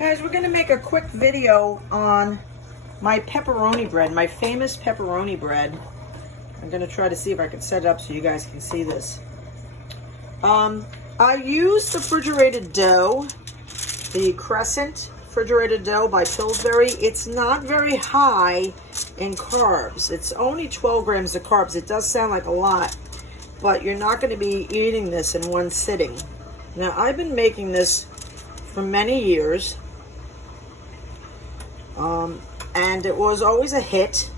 Guys, we're going to make a quick video on my pepperoni bread, my famous pepperoni bread. I'm going to try to see if I can set it up so you guys can see this. I use the refrigerated dough, the Crescent refrigerated dough by Pillsbury. It's not very high in carbs. It's only 12 grams of carbs. It does sound like a lot, but you're not going to be eating this in one sitting. Now, I've been making this for many years. And it was always a hit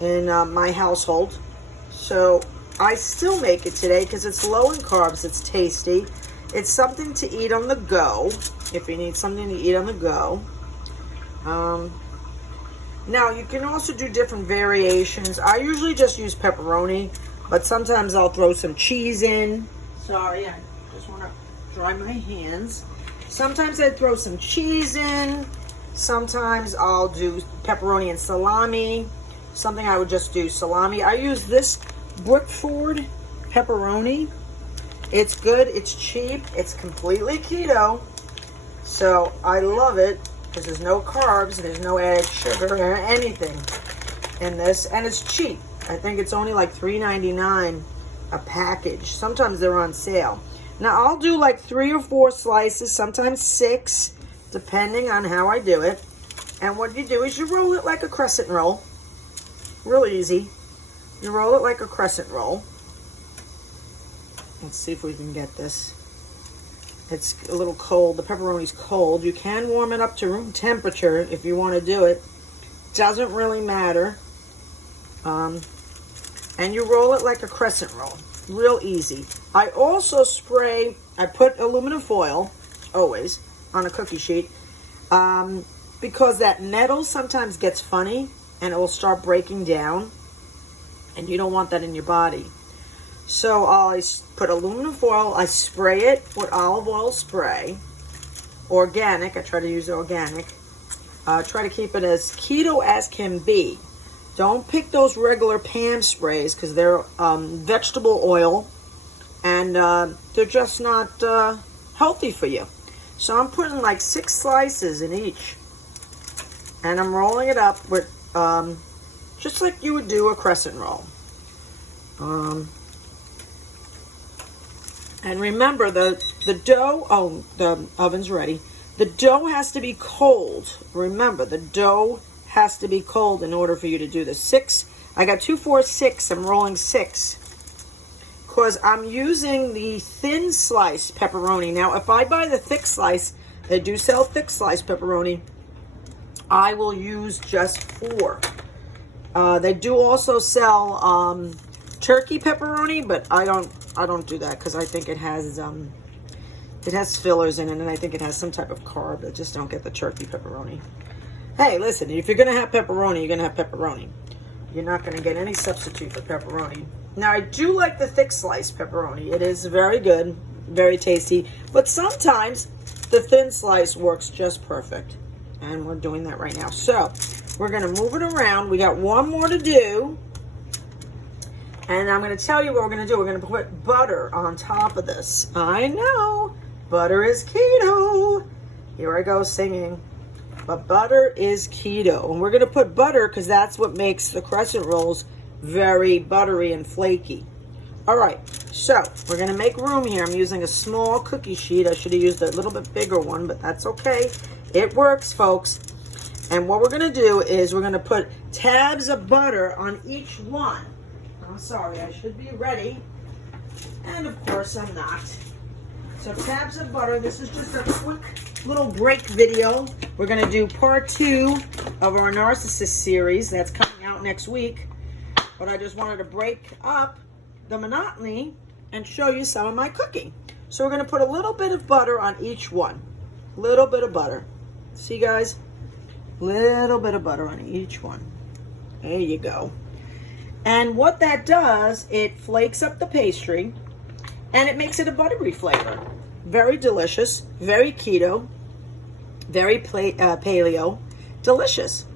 in my household. So I still make it today because it's low in carbs, it's tasty. It's something to eat on the go, if you need something to eat on the go. Now, you can also do different variations. I usually just use pepperoni, but sometimes I'll throw some cheese in. Sorry, I just want to dry my hands. Sometimes I throw some cheese in. Sometimes I'll do pepperoni and salami. Something I would just do salami. I use this Brookford pepperoni. It's good. It's cheap. It's completely keto. So I love it because there's no carbs. There's no added sugar or anything in this. And it's cheap. I think it's only like $3.99 a package. Sometimes they're on sale. Now I'll do like 3 or 4 slices, sometimes 6. Depending on how I do it. And what you do is you roll it like a crescent roll. Real easy. You roll it like a crescent roll. Let's see if we can get this. It's a little cold. The pepperoni's cold. You can warm it up to room temperature if you want to do it. Doesn't really matter. And you roll it like a crescent roll. Real easy. I also spray, I put aluminum foil, always, on a cookie sheet, because that metal sometimes gets funny and it will start breaking down, and you don't want that in your body. So I put aluminum foil, I spray it with olive oil spray, organic. I try to use organic. Try to keep it as keto as can be. Don't pick those regular Pam sprays because they're vegetable oil, and they're just not healthy for you. So I'm putting like 6 slices in each. And I'm rolling it up with, just like you would do a crescent roll. And remember, the dough, the oven's ready. The dough has to be cold. Remember, the dough has to be cold in order for you to do the 6. I got 2, 4, 6. I'm rolling 6. Because I'm using the thin slice pepperoni. Now, if I buy the thick slice, they do sell thick slice pepperoni, I will use just 4. They do also sell turkey pepperoni, but I don't do that because I think it has fillers in it, and I think it has some type of carb. I just don't get the turkey pepperoni. Hey, listen, if you're gonna have pepperoni, you're gonna have pepperoni. You're not gonna get any substitute for pepperoni. Now, I do like the thick slice pepperoni. It is very good, very tasty. But sometimes the thin slice works just perfect. And we're doing that right now. So, we're going to move it around. We got one more to do. And I'm going to tell you what we're going to do. We're going to put butter on top of this. I know, butter is keto. Here I go singing. But butter is keto. And we're going to put butter because that's what makes the crescent rolls very buttery and flaky. All right, so we're going to make room here. I'm using a small cookie sheet. I should have used a little bit bigger one, but that's okay. It works, folks. And what we're going to do is we're going to put tabs of butter on each one. I'm sorry, I should be ready. And of course I'm not. So tabs of butter. This is just a quick little break video. We're going to do part 2 of our Narcissist series. That's coming out next week. But I just wanted to break up the monotony and show you some of my cooking. So we're going to put a little bit of butter on each one. Little bit of butter. See, guys? Little bit of butter on each one. There you go. And what that does, it flakes up the pastry and it makes it a buttery flavor. Very delicious, very keto, very paleo, delicious.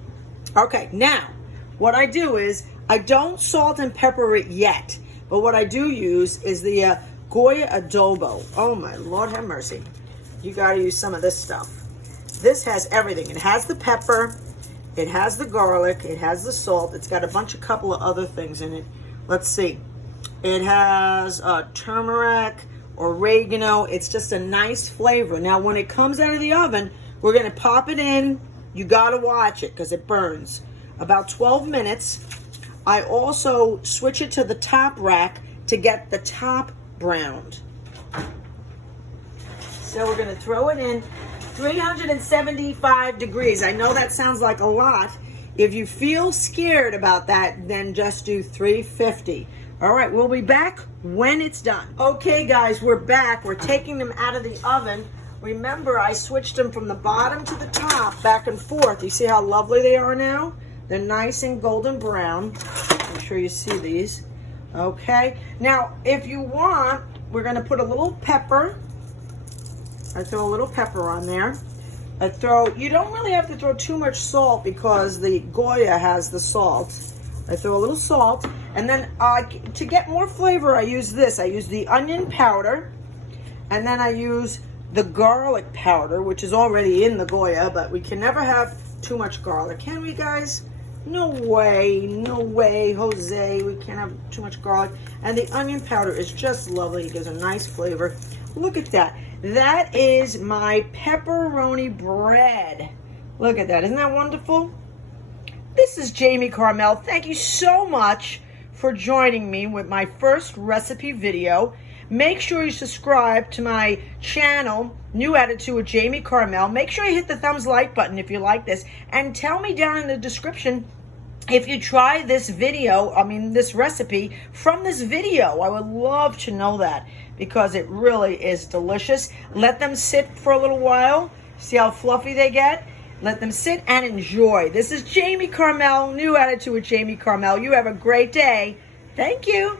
Okay, now what I do is I don't salt and pepper it yet, but what I do use is the Goya adobo. Oh my Lord, have mercy. you got to use some of this stuff. This has everything. It has the pepper, it has the garlic, it has the salt. It's got a couple of other things in it. Let's see. It has turmeric, oregano. It's just a nice flavor. Now, when it comes out of the oven, we're going to pop it in. You got to watch it because it burns. About 12 minutes. I also switch it to the top rack to get the top browned. So we're going to throw it in 375 degrees. I know that sounds like a lot. If you feel scared about that, then just do 350. All right, we'll be back when it's done. Okay, guys, we're back. We're taking them out of the oven. Remember, I switched them from the bottom to the top, back and forth. You see how lovely they are now? They're nice and golden brown. I'm sure you see these. Okay, now, if you want, we're going to put a little pepper. I throw a little pepper on there. You don't really have to throw too much salt because the Goya has the salt. I throw a little salt, and then to get more flavor, I use this. I use the onion powder, and then I use the garlic powder, which is already in the Goya, but we can never have too much garlic. Can we, guys? No way, no way, Jose. We can't have too much garlic. And the onion powder is just lovely. It gives a nice flavor. Look at that. That is my pepperoni bread. Look at that. Isn't that wonderful? This is Jamie Carmel. Thank you so much for joining me with my first recipe video. Make sure you subscribe to my channel, New Attitude with Jamie Carmel. Make sure you hit the thumbs like button if you like this. And tell me down in the description if you try this this recipe from this video. I would love to know that because it really is delicious. Let them sit for a little while. See how fluffy they get? Let them sit and enjoy. This is Jamie Carmel, New Attitude with Jamie Carmel. You have a great day. Thank you.